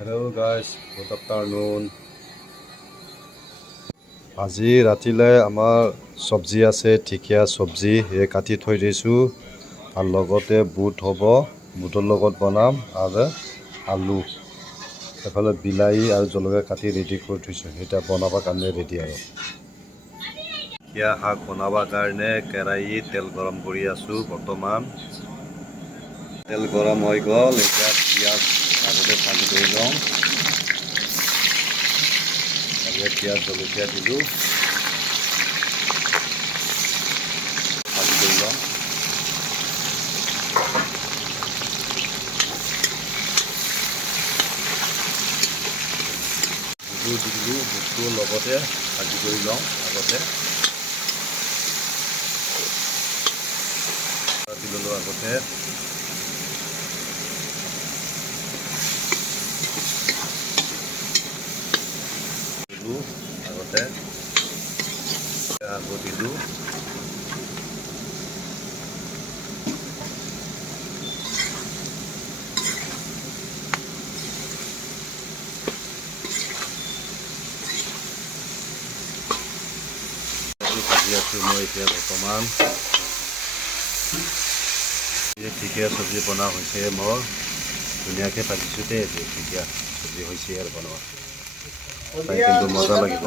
Hello guys, good afternoon. আজি ৰাতিলে আমাৰ চব্জি আছে, ঠিকিয়া চব্জি এই কাটি থৈ দিছোঁ আৰু লগতে বুট হ'ব, বুটৰ লগত বনাম আৰু আলু এফালে বিলাহী আৰু জলকীয়া কাটি ৰেডি কৰি থৈছোঁ। এতিয়া বনাবৰ কাৰণে ৰেডি আৰু ঠিকিয়া শাক বনাবৰ কাৰণে কেৰাহীত তেল গৰম কৰি আছোঁ। বৰ্তমান তেল গৰম হৈ গ'ল, এতিয়া পিঁয়াজ আগতে ভাজি কৰি লওঁ। পিঁয়াজ জলকীয়া দিলোঁ, ভাজি কৰি লওঁ। বুটটো দি দিলোঁ, বুটটো লগতে ভাজি কৰি লওঁ। আগতে দি ল'লোঁ, আগতে দিলোঁ, আগতে আকৌ দিলোঁ। ভাজি আছোঁ মই এতিয়া বৰ্তমান। ঠিকিয়া চব্জি বনোৱা হৈছে মোৰ, ধুনীয়াকৈ ভাজিছোঁ দেই। ঠিকিয়া চব্জি হৈছে আৰু বনোৱা, খাই কিন্তু মজা লাগিব।